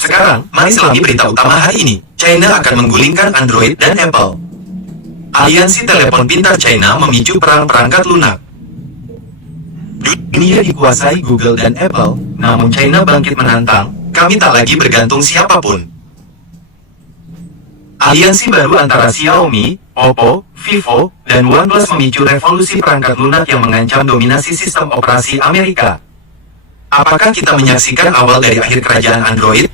Sekarang, mari selami berita utama hari ini. China akan menggulingkan Android dan Apple. Aliansi telepon pintar China memicu perang perangkat lunak. Dunia dikuasai Google dan Apple, namun China bangkit menantang, kami tak lagi bergantung siapapun. Aliansi baru antara Xiaomi, Oppo, Vivo, dan OnePlus memicu revolusi perangkat lunak yang mengancam dominasi sistem operasi Amerika. Apakah kita menyaksikan awal dari akhir kerajaan Android?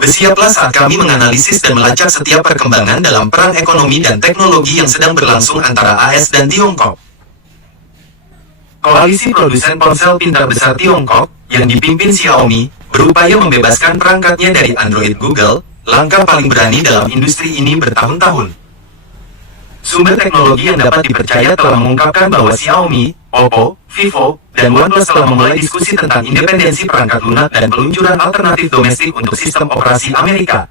Bersiaplah saat kami menganalisis dan melacak setiap perkembangan dalam perang ekonomi dan teknologi yang sedang berlangsung antara AS dan Tiongkok. Koalisi produsen ponsel pintar besar Tiongkok, yang dipimpin Xiaomi, berupaya membebaskan perangkatnya dari Android Google, langkah paling berani dalam industri ini bertahun-tahun. Sumber teknologi yang dapat dipercaya telah mengungkapkan bahwa Xiaomi, Oppo, Vivo, dan OnePlus telah memulai diskusi tentang independensi perangkat lunak dan peluncuran alternatif domestik untuk sistem operasi Amerika.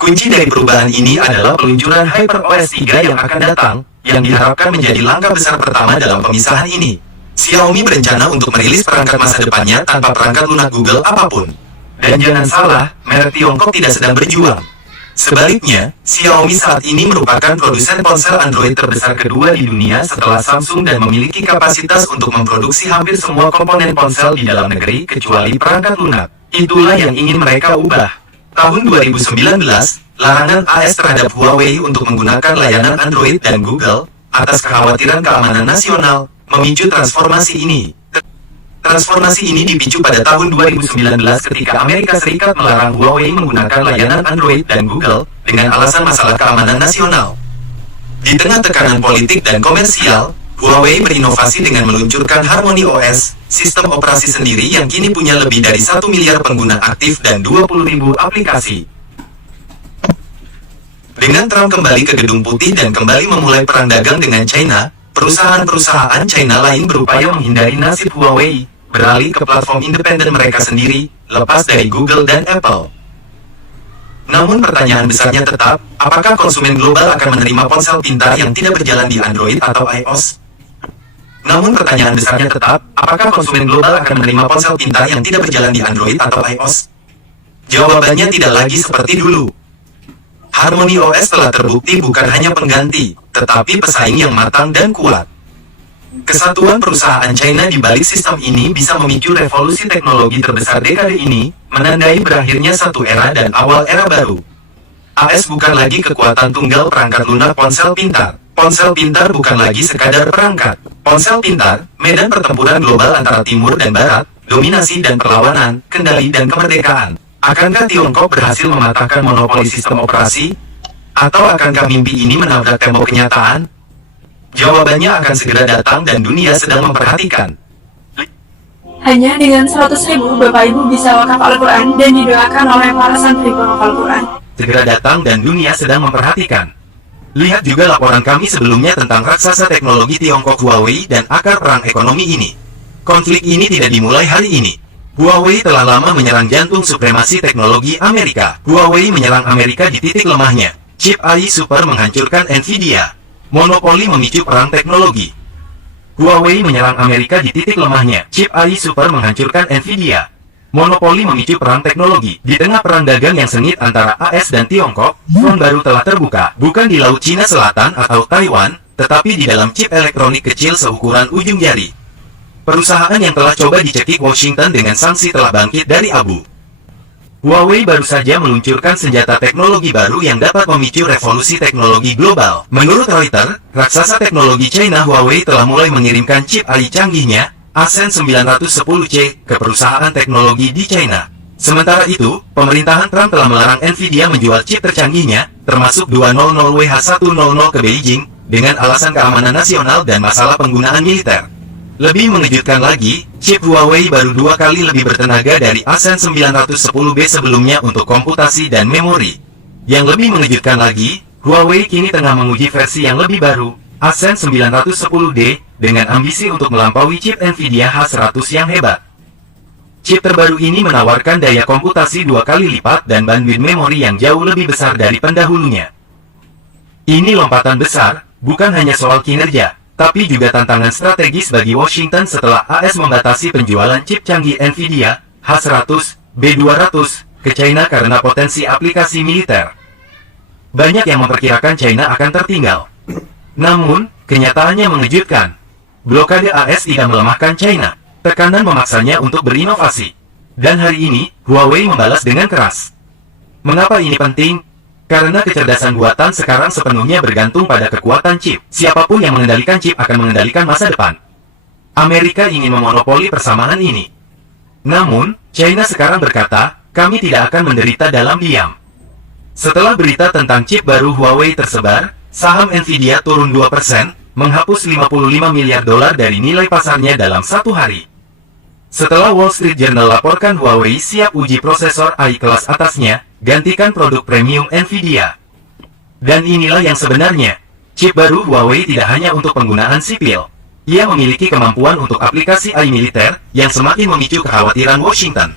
Kunci dari perubahan ini adalah peluncuran HyperOS 3 yang akan datang, yang diharapkan menjadi langkah besar pertama dalam pemisahan ini. Xiaomi berencana untuk merilis perangkat masa depannya tanpa perangkat lunak Google apapun. Dan jangan salah, merek Tiongkok tidak sedang berjuang. Sebaliknya, Xiaomi saat ini merupakan produsen ponsel Android terbesar kedua di dunia setelah Samsung dan memiliki kapasitas untuk memproduksi hampir semua komponen ponsel di dalam negeri kecuali perangkat lunak. Itulah yang ingin mereka ubah. Tahun 2019, larangan AS terhadap Huawei untuk menggunakan layanan Android dan Google, atas kekhawatiran keamanan nasional, memicu transformasi ini. Transformasi ini dipicu pada tahun 2019 ketika Amerika Serikat melarang Huawei menggunakan layanan Android dan Google dengan alasan masalah keamanan nasional. Di tengah tekanan politik dan komersial, Huawei berinovasi dengan meluncurkan Harmony OS, sistem operasi sendiri yang kini punya lebih dari 1 miliar pengguna aktif dan 20.000 aplikasi. Dengan Trump kembali ke Gedung Putih dan kembali memulai perang dagang dengan China, perusahaan-perusahaan China lain berupaya menghindari nasib Huawei, beralih ke platform independen mereka sendiri, lepas dari Google dan Apple. Namun pertanyaan besarnya tetap, apakah konsumen global akan menerima ponsel pintar yang tidak berjalan di Android atau iOS? Namun pertanyaan besarnya tetap, apakah konsumen global akan menerima ponsel pintar yang tidak berjalan di Android atau iOS? Jawabannya tidak lagi seperti dulu. Harmony OS telah terbukti bukan hanya pengganti, tetapi pesaing yang matang dan kuat. Kesatuan perusahaan China di balik sistem ini bisa memicu revolusi teknologi terbesar dekade ini, menandai berakhirnya satu era dan awal era baru. AS bukan lagi kekuatan tunggal perangkat lunak ponsel pintar. Ponsel pintar bukan lagi sekadar perangkat. Ponsel pintar, medan pertempuran global antara timur dan barat, dominasi dan perlawanan, kendali dan kemerdekaan. Akankah Tiongkok berhasil mematahkan monopoli sistem operasi? Atau akankah mimpi ini menabrak tembok kenyataan? Jawabannya akan segera datang dan dunia sedang memperhatikan. Hanya dengan 100.000 Bapak Ibu bisa wakaf Al-Quran dan didoakan oleh para santri wakaf Al-Quran. Segera datang dan dunia sedang memperhatikan. Lihat juga laporan kami sebelumnya tentang raksasa teknologi Tiongkok Huawei dan akar perang ekonomi ini. Konflik ini tidak dimulai hari ini. Huawei telah lama menyerang jantung supremasi teknologi Amerika. Huawei menyerang Amerika di titik lemahnya. Chip AI Super menghancurkan Nvidia. Monopoli memicu perang teknologi. Huawei menyerang Amerika di titik lemahnya. Chip AI Super menghancurkan Nvidia. Monopoli memicu perang teknologi. Di tengah perang dagang yang sengit antara AS dan Tiongkok, front baru telah terbuka. Bukan di Laut Cina Selatan atau Taiwan, tetapi di dalam chip elektronik kecil seukuran ujung jari. Perusahaan yang telah coba dicekik Washington dengan sanksi telah bangkit dari abu. Huawei baru saja meluncurkan senjata teknologi baru yang dapat memicu revolusi teknologi global. Menurut Reuters, raksasa teknologi China Huawei telah mulai mengirimkan chip AI canggihnya, Ascend 910C, ke perusahaan teknologi di China. Sementara itu, pemerintahan Trump telah melarang Nvidia menjual chip tercanggihnya, termasuk 200WH100 ke Beijing, dengan alasan keamanan nasional dan masalah penggunaan militer. Lebih mengejutkan lagi, chip Huawei baru 2 kali lebih bertenaga dari Ascend 910B sebelumnya untuk komputasi dan memori. Yang lebih mengejutkan lagi, Huawei kini tengah menguji versi yang lebih baru, Ascend 910D, dengan ambisi untuk melampaui chip Nvidia H100 yang hebat. Chip terbaru ini menawarkan daya komputasi 2 kali lipat dan bandwidth memori yang jauh lebih besar dari pendahulunya. Ini lompatan besar, bukan hanya soal kinerja, tapi juga tantangan strategis bagi Washington setelah AS membatasi penjualan chip canggih Nvidia H100, B200 ke China karena potensi aplikasi militer. Banyak yang memperkirakan China akan tertinggal. Namun, kenyataannya mengejutkan. Blokade AS tidak melemahkan China. Tekanan memaksanya untuk berinovasi. Dan hari ini, Huawei membalas dengan keras. Mengapa ini penting? Karena kecerdasan buatan sekarang sepenuhnya bergantung pada kekuatan chip. Siapapun yang mengendalikan chip akan mengendalikan masa depan. Amerika ingin memonopoli persamaan ini. Namun, China sekarang berkata, kami tidak akan menderita dalam diam. Setelah berita tentang chip baru Huawei tersebar, saham Nvidia turun 2%, menghapus 55 miliar dolar dari nilai pasarnya dalam satu hari. Setelah Wall Street Journal laporkan Huawei siap uji prosesor AI kelas atasnya, gantikan produk premium Nvidia. Dan inilah yang sebenarnya. Chip baru Huawei tidak hanya untuk penggunaan sipil. Ia memiliki kemampuan untuk aplikasi AI militer, yang semakin memicu kekhawatiran Washington.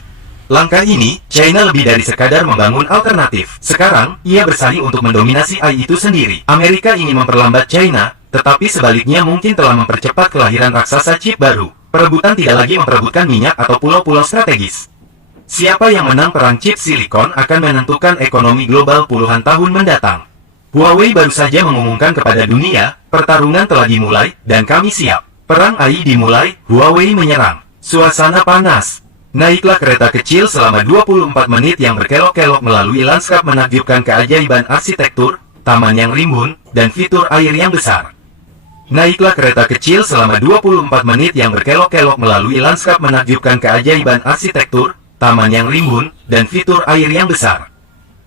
Langkah ini, China lebih dari sekadar membangun alternatif. Sekarang, ia bersaing untuk mendominasi AI itu sendiri. Amerika ingin memperlambat China, tetapi sebaliknya mungkin telah mempercepat kelahiran raksasa chip baru. Perebutan tidak lagi memperebutkan minyak atau pulau-pulau strategis. Siapa yang menang perang chip silikon akan menentukan ekonomi global puluhan tahun mendatang. Huawei baru saja mengumumkan kepada dunia, pertarungan telah dimulai, dan kami siap. Perang AI dimulai, Huawei menyerang. Suasana panas. Naiklah kereta kecil selama 24 menit yang berkelok-kelok melalui lanskap menakjubkan keajaiban arsitektur, taman yang rimbun, dan fitur air yang besar. Naiklah kereta kecil selama 24 menit yang berkelok-kelok melalui lanskap menakjubkan keajaiban arsitektur, taman yang rimbun, dan fitur air yang besar.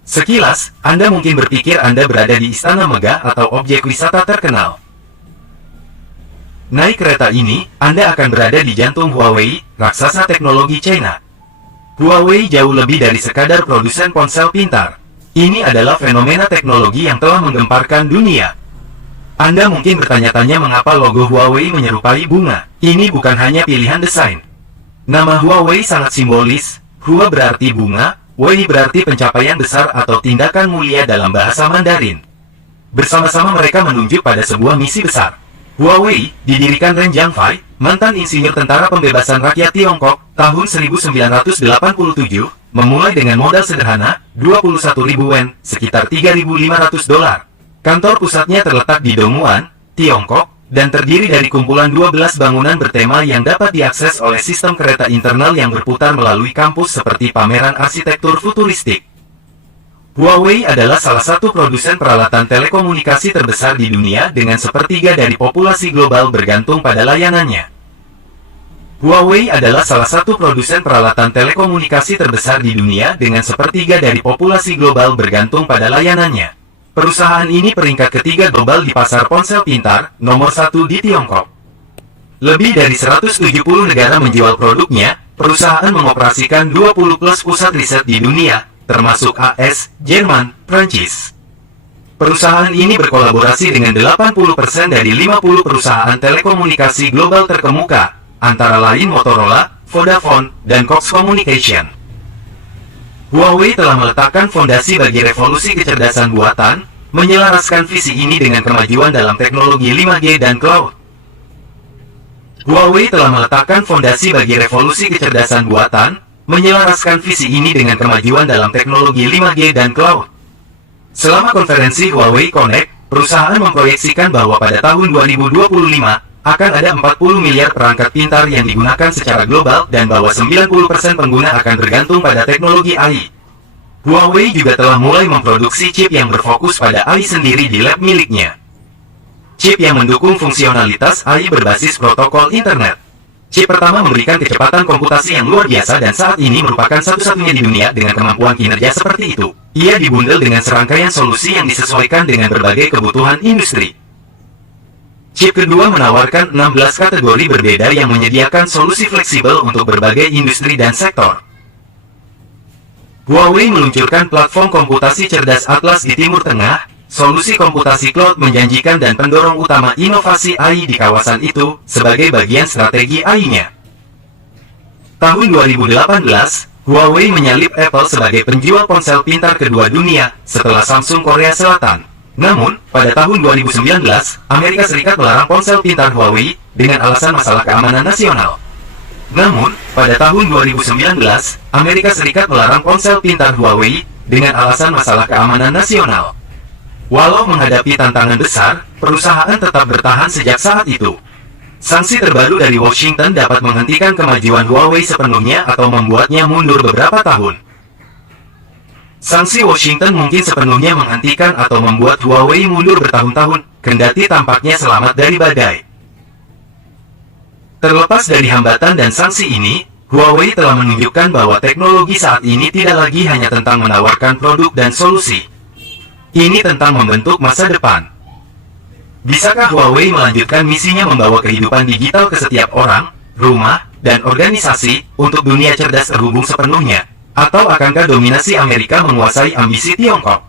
Sekilas, Anda mungkin berpikir Anda berada di istana megah atau objek wisata terkenal. Naik kereta ini, Anda akan berada di jantung Huawei, raksasa teknologi China. Huawei jauh lebih dari sekadar produsen ponsel pintar. Ini adalah fenomena teknologi yang telah menggemparkan dunia. Anda mungkin bertanya-tanya mengapa logo Huawei menyerupai bunga. Ini bukan hanya pilihan desain. Nama Huawei sangat simbolis. Hua berarti bunga, Wei berarti pencapaian besar atau tindakan mulia dalam bahasa Mandarin. Bersama-sama mereka menunjuk pada sebuah misi besar. Huawei didirikan Ren Zhangfei, mantan insinyur Tentara Pembebasan Rakyat Tiongkok, tahun 1987, memulai dengan modal sederhana, 21.000 yen, sekitar 3.500 dolar. Kantor pusatnya terletak di Dongguan, Tiongkok, dan terdiri dari kumpulan 12 bangunan bertema yang dapat diakses oleh sistem kereta internal yang berputar melalui kampus seperti pameran arsitektur futuristik. Huawei adalah salah satu produsen peralatan telekomunikasi terbesar di dunia dengan sepertiga dari populasi global bergantung pada layanannya. Huawei adalah salah satu produsen peralatan telekomunikasi terbesar di dunia dengan sepertiga dari populasi global bergantung pada layanannya. Perusahaan ini peringkat ketiga global di pasar ponsel pintar, nomor 1 di Tiongkok. Lebih dari 170 negara menjual produknya, perusahaan mengoperasikan 20 plus pusat riset di dunia, termasuk AS, Jerman, Prancis. Perusahaan ini berkolaborasi dengan 80% dari 50 perusahaan telekomunikasi global terkemuka, antara lain Motorola, Vodafone, dan Cox Communication. Huawei telah meletakkan fondasi bagi revolusi kecerdasan buatan, menyelaraskan visi ini dengan kemajuan dalam teknologi 5G dan cloud. Huawei telah meletakkan fondasi bagi revolusi kecerdasan buatan, menyelaraskan visi ini dengan kemajuan dalam teknologi 5G dan cloud. Selama konferensi Huawei Connect, perusahaan memproyeksikan bahwa pada tahun 2025, akan ada 40 miliar perangkat pintar yang digunakan secara global dan bahwa 90% pengguna akan bergantung pada teknologi AI. Huawei juga telah mulai memproduksi chip yang berfokus pada AI sendiri di lab miliknya. Chip yang mendukung fungsionalitas AI berbasis protokol internet. Chip pertama memberikan kecepatan komputasi yang luar biasa dan saat ini merupakan satu-satunya di dunia dengan kemampuan kinerja seperti itu. Ia dibundel dengan serangkaian solusi yang disesuaikan dengan berbagai kebutuhan industri. Chip kedua menawarkan 16 kategori berbeda yang menyediakan solusi fleksibel untuk berbagai industri dan sektor. Huawei meluncurkan platform komputasi cerdas Atlas di Timur Tengah, solusi komputasi cloud menjanjikan dan pendorong utama inovasi AI di kawasan itu, sebagai bagian strategi AI-nya. Tahun 2018, Huawei menyalip Apple sebagai penjual ponsel pintar kedua dunia, setelah Samsung Korea Selatan. Namun, pada tahun 2019, Amerika Serikat melarang ponsel pintar Huawei dengan alasan masalah keamanan nasional. Namun, pada tahun 2019, Amerika Serikat melarang ponsel pintar Huawei dengan alasan masalah keamanan nasional. Walau menghadapi tantangan besar, perusahaan tetap bertahan sejak saat itu. Sanksi terbaru dari Washington dapat menghentikan kemajuan Huawei sepenuhnya atau membuatnya mundur beberapa tahun. Sanksi Washington mungkin sepenuhnya menghentikan atau membuat Huawei mundur bertahun-tahun, kendati tampaknya selamat dari badai. Terlepas dari hambatan dan sanksi ini, Huawei telah menunjukkan bahwa teknologi saat ini tidak lagi hanya tentang menawarkan produk dan solusi. Ini tentang membentuk masa depan. Bisakah Huawei melanjutkan misinya membawa kehidupan digital ke setiap orang, rumah, dan organisasi untuk dunia cerdas terhubung sepenuhnya? Atau akankah dominasi Amerika menguasai ambisi Tiongkok?